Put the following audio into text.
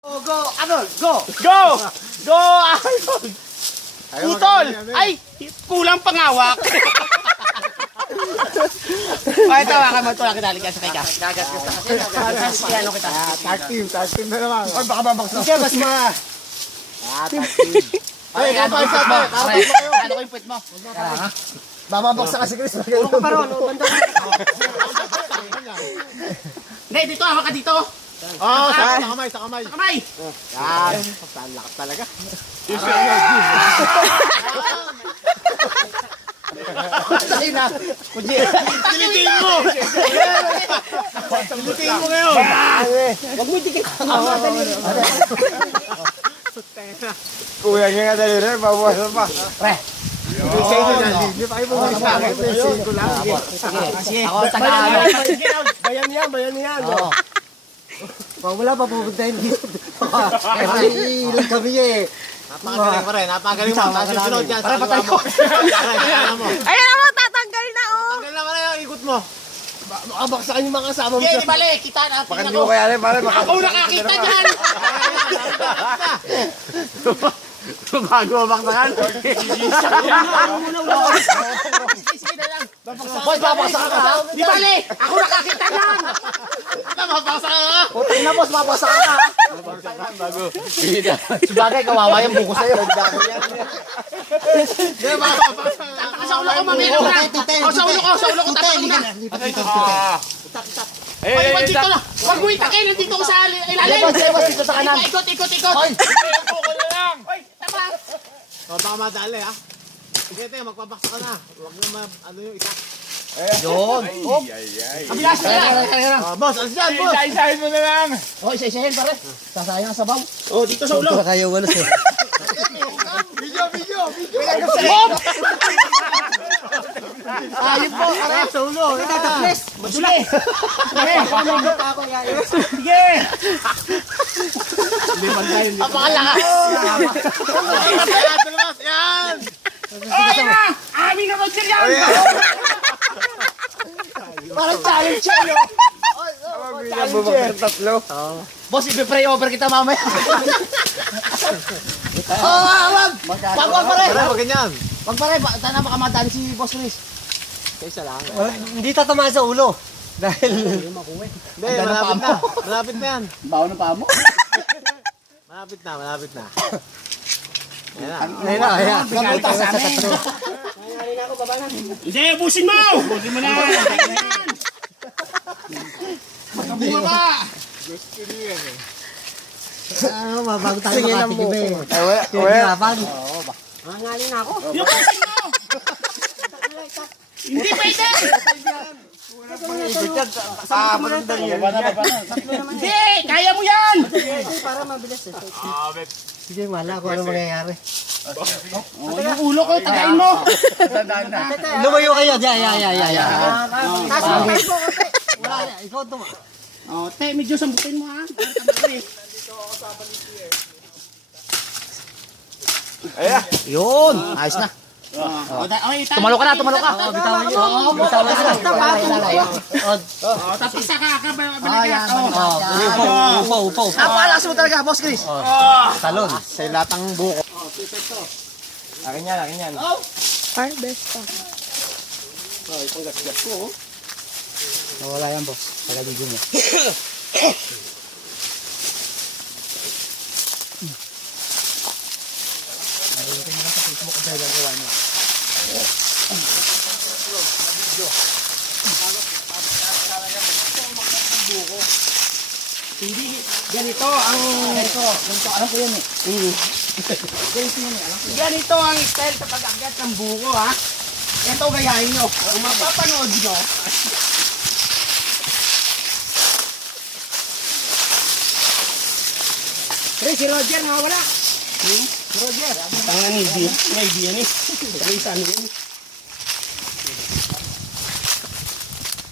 Go, Arnold, go! Go! Go, Arnold! Putol! Ay, kulang pangawak. Ay, tawakan mo ito lang kita. Ligas sa kay ka. Dagat ka sa kasi. Ano kita? Tag team na naman. Ay, baka mabagsak. Ika, mas mga. Tag team. Ay, ano ko yung pwet mo? Ano ko yung pwet mo? Bababagsak kasi Chris. Puro ka pa ron, banda. Hindi, dito. Hawak ka dito. Oh, sa kamay, sa kamay. Sa kamay. Yan. Saan lakas talaga. Ay na. Pilitin mo. Pilitin mo ngayon. Wag mo dikit. Kuya niya nga dali rin, babawasan pa. Pre. Sa inyo na, hindi pa kayo bumalik sa akin. Sige ko lang. Sige. Ako ang taga-ano. Bayan yan. Oo. Pag wala pa pupuntahin dito. Kasi ilang kami eh. Napakagaling pa rin, napakagaling mo. Tapos yung sunod dyan, Para sa patay mo. Ayan mo. Ayun na mo, tatanggal na oh. Tanggal na rin ang ikot mo. Makabaksakan yung mga kasama mo. Sige, di bali. Kita na. Baka Tingnan hindi ko. mo kaya rin, pare. Ako nakakita dyan. Bago mabaksakan. Sige na lang. Boy, babaksakan ka ha? Di bali. Ako nakakita dyan. Mabasa ka. Putang na boss, babaksakan ka ha? Sabagay, kawawa yung buko sa'yo. Sa ulo ko, mamaya ko na. Sa ulo ko, tatalo na. Ay, wag dito na. Wag mo itakay, nandito ko sa ilalim. Boss, dito sa kanan. Ikot. Hoy! Hoy, tama. Baka madali ha? Sige, te, magpabaksa ka na. Huwag na ano yung isa. Yun. Kabilas na lang. Boss, alis dyan, boss! Isa-isahin mo na lang. Oh, isa-isahin pare. Sasayang sa sabaw. Oh, dito sa ulo. Kaya wala siya. Video. Ayun po, aray, sa ulo. Tatakles. Maduli. Sige. Apakalakas. Yan! Ay, na. Amin na mag-siryan. Parang challenge siya, no? Tatlo. Boss, i-pray over kita mamaya. Wag! Wag pa rin! Wag ganyan. Wag pa rin, sana baka madaan si Boss Luis. Kaysa lang. Hindi tatamaan sa ulo. Dahil... Hindi, malapit na yan. Bawo ng paa mo. Malapit na. Ayan. Gagawin sa amin. Hindi, busin mo. Busin mo na. Magkabuha pa. Bago tayo makatikim eh. Mangali na ako. Yung busin mo. Hindi pwede. Hindi, kaya mo yan. Sige, wala kung ano mangyayari. Oh, yung ulo ko, tagayin mo. Lumayo kayo. Ya. Wala, ikaw ito. Oh, te, medyo sambutin mo ha. Yun, ayos na. Tumalo ka na. Bitawan niyo. Bitawan niyo. Tapos isa ka, balagat. Upo. Napakalakas mo talaga, Boss Chris. Talon. Sa latang buko. Akin yan. Harvest pa. Wala yan, boss. Palaligo mo. Hindi, ganito ang... Ganito, alam ko yan eh. Ganito ang style sa pag-akyat ng buko ha. Ito gayahin nyo. Kung mapapanood nyo, Pre, si Roger nawawala. Si Roger. Tangan ni May yan eh. May saan yan.